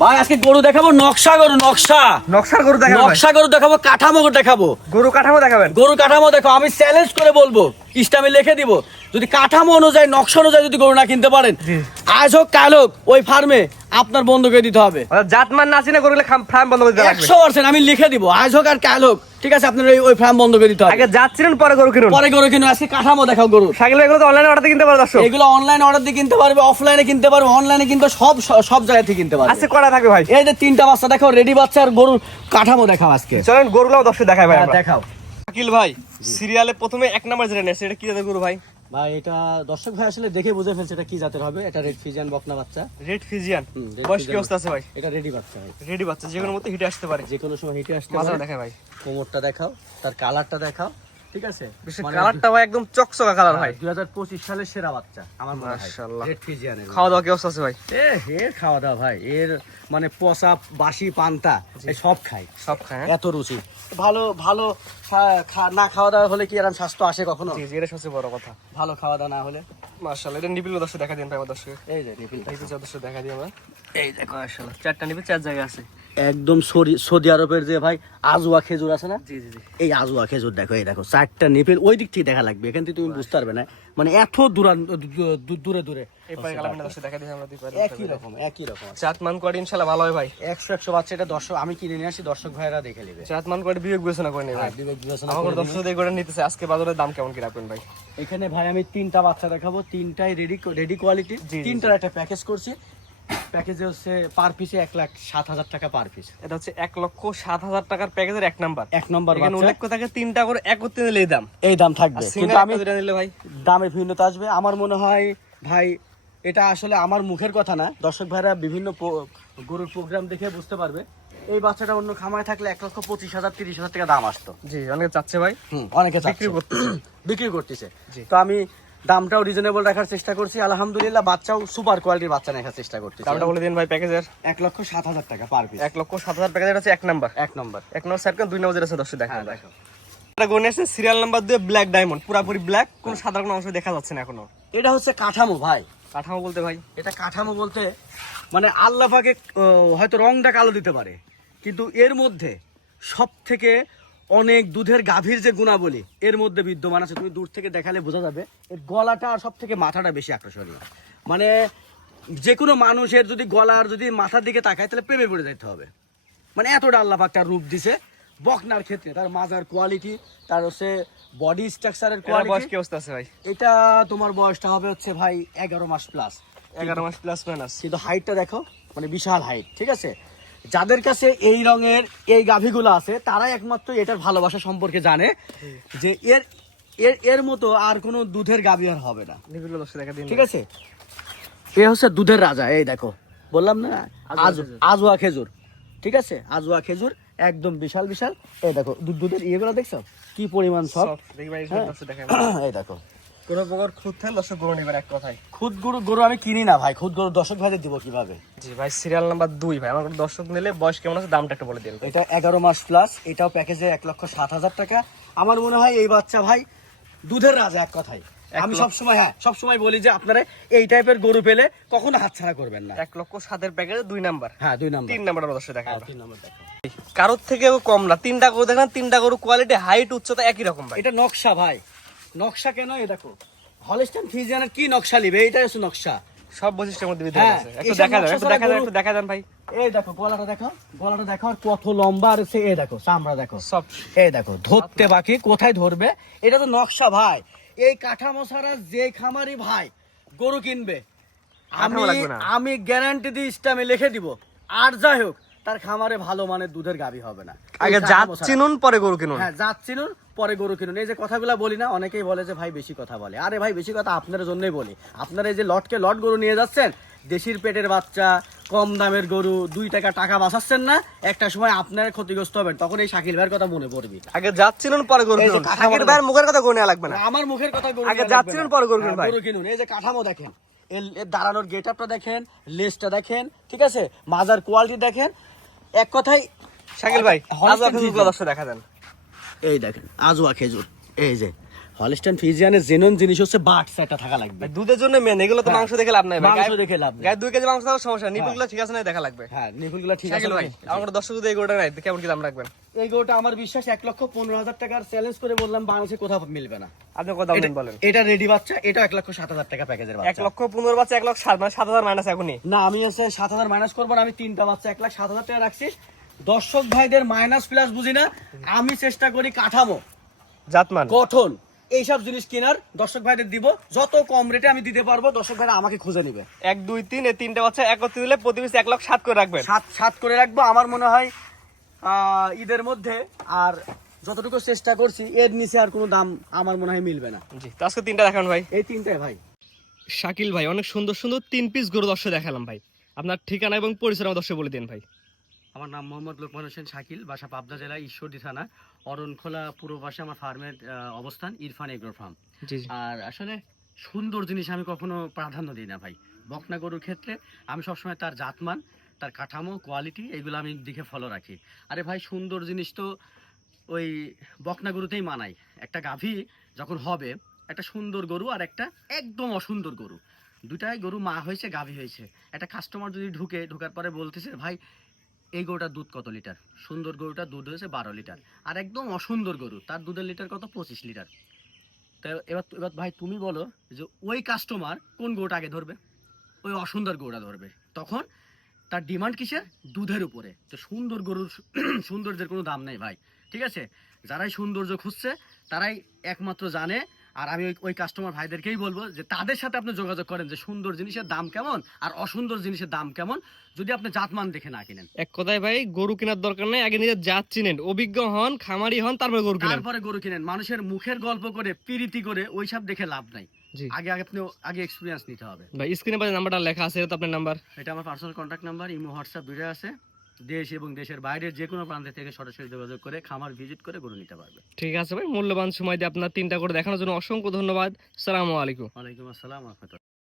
ভাই আজকে গরু দেখাবো নকশা গরু নকশা। নকশার গরু দেখাবো নকশা গরু দেখাবো কাঠামো দেখাবো। গরু কাঠামো দেখাবেন? গরু কাঠামো দেখো আমি চ্যালেঞ্জ করে বলব। ইস্টামে লিখে দিব। যদি কাঠামো অনুযায়ী নকশা অনুযায়ী যদি গরু না কিনতে পারেন। আজ হোক কাল হোক ওই ফার্মে আপনার বন্ধুকে দিতে হবে। জাতমান না চিনে গরুগুলো ফার্ম বন্ধ করে একশো পার্সেন্ট আমি লিখে দিব আজ হোক আর কাল হোক ঠিক আছে আপনার ওই- ফার্ম বন্ধ করে দিতে হবে। আগে চিনুন পরে গরু কিনুন। পরে গরু কিনুন আজকে কাঠামো দেখাও গরু। সাইকেল এগুলো তো অনলাইনে অর্ডার কিনতে পারো দর্শক। এগুলো অনলাইন অর্ডার দিয়ে কিনতে পারবে অফলাইনে কিনতে পারবে অনলাইনে কিনতে সব সব জায়গা থেকে কিনতে পারবে। আজকে করা থাকবে ভাই? এই যে তিনটা বাচ্চা দেখাও রেডি বাচ্চা আর গরুর কাঠামো দেখাও আজকে। চলেন গরুগুলো দর্শক দেখায় ভাই হ্যাঁ, দেখাও। শাকিল ভাই সিরিয়ালে প্রথমে এক নাম্বার যেটা নেয় এটা কি জাতের গরু ভাই? ভাই এটা দর্শক ভাই আসলে দেখে বুঝে ফেলছে এটা কি জাতের হবে। এটা রেড ফিজিয়ান বকনা বাচ্চা। রেড ফিজিয়ান বয়স কি অবস্থা আছে ভাই? এটা রেডি বাচ্চা ভাই। রেডি বাচ্চা যে কোনো মধ্যে হিটে আসতে পারে। যে কোনো সময় হিটে আসতে পারে। দেখা ভাই। কোমরটা দেখাও তার কালারটা দেখাও। ঠিক আছে? মানে কালারটা ভাই একদম চকচকা কালার ভাই। দুই হাজার পঁচিশ সালের সেরা বাচ্চা আমার মনে হয়। মাশাআল্লাহ। রেড ফিজিয়ানের খাওয়া দাওয়া কি অবস্থা আছে ভাই? এ এর খাওয়া দাওয়া ভাই এর মানে পচা বাসি পান্তা এই সব খাই সব খায় হ্যাঁ? এত রুচি। ভালো ভালো না খাওয়া দাওয়া হলে কি এরকম স্বাস্থ্য আসে কখনো? জি জি এটা সবচেয়ে বড় কথা। ভালো খাওয়া দাওয়া না হলে? মাশাআল্লাহ এটা নিবিল দর্শক দেখা দিন ভাই দর্শক। এই যে এই দর্শক দেখা দিই আমরা। এই দেখো মাশাআল্লাহ। চারটা নিবে চার জায়গা আছে। একদম সৌদি আরবের যে ভাই আজুয়া খেজুর আছে না? এই আজুয়া খেজুর দেখো এই দেখো চারটা নিপেল ওই দিক থেকে দেখা লাগবে এখান থেকে তুমি বুঝতে পারবে না। মানে এত দূরান দূরে দূরে। একই রকম একই রকম। কোয়ারি ভালো হয় ভাই। একশো একশো বাচ্চা এটা দর্শক আমি কিনে নিয়ে আসি দর্শক ভাইরা দেখে নেবে। কোয়ারি বিবেক বিবেচনা করে হ্যাঁ, বিবেক বিবেচনা আমার দর্শক এই করে নিতেছে আজকে বাজারের দাম কেমন কি রাখবেন ভাই? এখানে ভাই আমি তিনটা বাচ্চা দেখাবো তিনটাই রেডি রেডি কোয়ালিটি। তিনটার একটা প্যাকেজ করছি। প্যাকেজে হচ্ছে পার পিসে এক লাখ সাত হাজার টাকা পার পিস এটা হচ্ছে এক লক্ষ সাত হাজার টাকার প্যাকেজের এক নাম্বার এক নম্বর এখানে উল্লেখ থাকে তিনটা করে একত্রে নিলে এই দাম। এই দাম থাকবে। কিন্তু আমি আমি নিলে ভাই। দামে ভিন্নতা আসবে। আমার মনে হয় ভাই এটা আসলে আমার মুখের কথা না। দর্শক ভাইরা বিভিন্ন গরুর প্রোগ্রাম দেখে বুঝতে পারবে। এই বাচ্চাটা অন্য খামায় থাকলে এক লক্ষ পঁচিশ হাজার তিরিশ হাজার টাকা দাম আসতো। জি অনেকে চাচ্ছে ভাই। অনেকে। বিক্রি করতেছে। বিক্রি করতেছে। তো আমি দামটাও রিজনেবল রাখার চেষ্টা করছি। আলহামদুলিল্লাহ বাচ্চাও সুপার কোয়ালিটির বাচ্চা রাখার চেষ্টা করতেছি। দামটা বলে দিন ভাই প্যাকেজের এক লক্ষ সাত হাজার টাকা পার পিস এক লক্ষ সাত হাজার প্যাকেজের হচ্ছে এক নাম্বার এক নম্বর এক নম্বর সাইড দুই নম্বর যেটা আছে দর্শক দেখা দেখো এটা গনে আছে সিরিয়াল নাম্বার দুই ব্ল্যাক ডায়মন্ড পুরাপুরি ব্ল্যাক কোনো সাদা কোনো অংশ দেখা যাচ্ছে না এখনও। এটা হচ্ছে কাঠামো ভাই। কাঠামো বলতে ভাই? এটা কাঠামো বলতে মানে আল্লাহ পাকে হয়তো রংটা কালো দিতে পারে। কিন্তু এর মধ্যে সব থেকে অনেক দুধের গাভীর যে গুণাবলী এর মধ্যে বিদ্যমান আছে। তুমি দূর থেকে দেখালে বোঝা যাবে এর গলাটা আর সব থেকে মাথাটা বেশি আকর্ষণীয়। মানে যে কোনো মানুষের যদি গলার যদি মাথার দিকে তাকায় তাহলে প্রেমে পড়ে যেতে হবে। মানে এতটা আল্লাহ পাক তার রূপ দিছে বকনার ক্ষেত্রে। তার মাজার কোয়ালিটি তার হচ্ছে বডি স্ট্রাকচারের এটার বয়স কি অবস্থা আছে ভাই? এটা তোমার বয়সটা হবে হচ্ছে ভাই এগারো মাস প্লাস এগারো মাস প্লাস মাইনাস কিন্তু হাইটটা দেখো মানে বিশাল হাইট ঠিক আছে? যাদের কাছে এই রঙের এই গাভীগুলো আছে তারাই একমাত্র এটার ভালোবাসা সম্পর্কে জানে যে এর এর এর মতো আর কোনো দুধের গাভী আর হবে না। ঠিক আছে? এ হচ্ছে দুধের রাজা এই দেখো। বললাম না। আজোয়া খেজুর। ঠিক আছে? আজোয়া খেজুর একদম বিশাল বিশাল। এই দেখো দুধ দুধের ইয়েগুলো দেখছ? কি পরিমাণ সব হ্যাঁ। এই দেখো। কোনো প্রকার খুদ থাকলে দর্শক গরু নিবেন এক কথায়। খুদ গরু গরু আমি কিনি না ভাই খুদ গরু দর্শক ভাইদের দিব কীভাবে? জি ভাই সিরিয়াল নাম্বার দুই ভাই আমার দর্শক নিলে বয়স কেমন আছে দামটা একটু বলে দিন এটা এগারো মাস প্লাস এটাও প্যাকেজে এক লক্ষ সাত হাজার টাকা। আমার মনে হয় এই বাচ্চা ভাই দুধের রাজা এক কথায়। আমি সবসময় হ্যাঁ সবসময় বলি যে আপনারা এই টাইপের গরু পেলে কখনো হাতছাড়া করবেন না। এক লক্ষ সাতের প্যাকেজে দুই নাম্বার হ্যাঁ দুই নাম্বার তিন নাম্বার দর্শক দেখা তিন নম্বর দেখো কারোর থেকেও কম না তিনটা গরু দেখেন তিনটা গরু কোয়ালিটি হাইট উচ্চতা একই রকম ভাই। এটা নকশা ভাই। নকশা কেন এই দেখো? হলিস্টান ফিজিয়ানের কি নকশা নিবে এইটাই হচ্ছে নকশা। সব বৈশিষ্ট্যের মধ্যে বিদ্যমান হ্যাঁ, আছে। একটু দেখা নকশা একটু দেখা গরু- একটু দেখা যান ভাই। এই দেখো গলাটা দেখো গলাটা দেখো আর কত লম্বা আর সে এই দেখো চামড়া দেখো। সব এই দেখো ধরতে বাকি কোথায় ধরবে? এটা তো নকশা ভাই। এই কাঠামো ছাড়া যে খামারি ভাই গরু কিনবে আমি। আমি গ্যারান্টি দিয়ে ইস্টামে লিখে দিব। আর যাই হোক তার খামারে ভালো মানের দুধের গাভী হবে না। আগে জাত চিনুন পরে গরু কিনুন। হ্যাঁ জাত চিনুন পরে গরু কিনুন। এই যে কথাগুলা বলি না অনেকেই বলে যে ভাই বেশি কথা বলে। আরে ভাই বেশি কথা আপনার জন্যই বলি। আপনারা এই যে লটকে লট গরু নিয়ে যাচ্ছেন দেশির পেটের বাচ্চা কম দামের গরু দুই টাকা টাকা বাঁচাচ্ছেন না একটা সময় আপনার ক্ষতিগ্রস্ত হবেন তখন এই শাকিল ভাইয়ের কথা মনে পড়বি। আগে চিনুন পরে গরু কিনুন। শাকির ভাইয়ের মুখের কথা নেওয়া লাগবে না। আমার মুখের কথা গরু আগে যাচ্ছিলেন পরে গরু কিনুন হ্যাঁ, ভাই। গরু কিনুন। এই যে কাঠামো দেখেন এর- এর দাঁড়ানোর গেট আপটা দেখেন লেজটা দেখেন ঠিক আছে? মাজার কোয়ালিটি দেখেন এক কথায় শাকিল ভাই হলিস্টাইন আজ আপনি ফ্রিজিয়ান। দর্শক দেখা দেন এই দেখেন আজোয়া খেজুর এই যে হলিস্টান ফিজিয়ানের জেনন জিনিস হচ্ছে বাটস একটা থাকা লাগবে। দুধের জন্য মেন এগুলো তো হ্যাঁ। মাংস দেখে লাভ নাই ভাই। মাংস দেখে লাভ নেই। গায়ে দুই কেজি মাংস থাকলে সমস্যা নিপুলগুলো ঠিক আছে না দেখা লাগবে। হ্যাঁ নিকুলগুলো ঠিক আছে ভাই আমার দর্শক যদি এই গরুটা নাই কেমন কি দাম রাখবেন? এই গরুটা আমার বিশ্বাস এক লক্ষ পনেরো হাজার টাকার চ্যালেঞ্জ করে বললাম বাংলাদেশে কোথাও মিলবে না। আপনি কত দাম বলেন। এটা রেডি বাচ্চা এটা এক লক্ষ সাত হাজার টাকা প্যাকেজের বাচ্চা। লক্ষ পনেরো বাচ্চা এক লক্ষ সাত মানে সাত হাজার মাইনাস এখনই। না আমি হচ্ছে সাত হাজার মাইনাস করব না আমি তিনটা বাচ্চা এক লাখ সাত হাজার টাকা রাখছি। দর্শক ভাইদের মাইনাস প্লাস বুঝি না আমি চেষ্টা করি কাঠামো। জাতমান। গঠন। এইসব জিনিস কেনার দর্শক ভাইদের দিব। যত কম রেটে আমি দিতে পারব দর্শক ভাইরা আমাকে খুঁজে নিবে। এক দুই তিন এই তিনটা বাচ্চা একত্রিত দিলে প্রতি পিস এক লক্ষ সাত করে রাখবেন। সাত সাত করে রাখব। আমার মনে হয় আহ, ঈদের মধ্যে আর যতটুকু চেষ্টা করছি এর নিচে আর কোনো দাম আমার মনে হয় মিলবে না। জি তো আজকে তিনটা দেখান ভাই। এই তিনটাই ভাই। শাকিল ভাই অনেক সুন্দর সুন্দর তিন পিস গরু দর্শক দেখালাম ভাই। আপনার ঠিকানা এবং পরিচয় আমার দর্শক বলে দিন ভাই। আমার নাম মোহাম্মদ লোকমান হোসেন শাকিল বাসা পাবনা জেলা ঈশ্বরদী থানা অরণখোলা পূর্ব পাশে আমার ফার্মের অবস্থান ইরফান এগ্রো ফার্ম। আর আসলে সুন্দর জিনিস আমি কখনো প্রাধান্য দিই না ভাই। বকনা গরুর ক্ষেত্রে আমি সবসময় তার জাতমান তার কাঠামো কোয়ালিটি এগুলো আমি দিকে ফলো রাখি। আরে ভাই সুন্দর জিনিস তো ওই বকনা গরুতেই মানাই একটা গাভী যখন হবে একটা সুন্দর গরু আর একটা একদম অসুন্দর গরু। দুটাই গরু মা হয়েছে গাভী হয়েছে। একটা কাস্টমার যদি ঢুকে ঢোকার পরে বলতেছে ভাই এই গরুটার দুধ কত লিটার? সুন্দর গরুটার দুধ হয়েছে বারো লিটার। আর একদম অসুন্দর গরু, তার দুধের লিটার কত? পঁচিশ লিটার। তো এবার এবার ভাই তুমি বলো যে ওই কাস্টমার কোন গরুটা আগে ধরবে? ওই অসুন্দর গরুটা ধরবে। তখন তার ডিমান্ড কিসের? দুধের উপরে। তো সুন্দর গরুর সৌন্দর্যের কোনো দাম নেই ভাই। ঠিক আছে? যারাই সৌন্দর্য খুঁজছে, তারাই একমাত্র জানে আর আমি ওই ওই কাস্টমার ভাইদেরকেই বলব যে তাদের সাথে আপনি যোগাযোগ করেন যে সুন্দর জিনিসের দাম কেমন আর অসুন্দর জিনিসের দাম কেমন যদি আপনি জাতমান দেখে না কিনেন। এক কথায় ভাই গরু কেনার দরকার নেই আগে নিজের জাত চিনেন। অভিজ্ঞ হন খামারি হন তারপরে গরু কিনেন। তারপরে গরু কিনেন। মানুষের মুখের গল্প করে পিরিতি করে ওইসব দেখে লাভ নাই। আগে আগে আপনি আগে এক্সপিরিয়েন্স নিতে হবে। ভাই স্ক্রিনে পাশে নাম্বারটা লেখা আছে এটা আপনার নাম্বার এটা আমার personal contact number imo WhatsApp দুটো আছে। দেশ এবং দেশের বাইরের যে কোনো প্রান্ত থেকে সরাসরি যোগাযোগ করে খামার ভিজিট করে গরু নিতে পারবে। ঠিক আছে ভাই মূল্যবান সময় দিয়ে আপনার তিনটা করে দেখানোর জন্য অসংখ্য ধন্যবাদ। সালামু আলাইকুম। ওয়ালাইকুম আসসালাম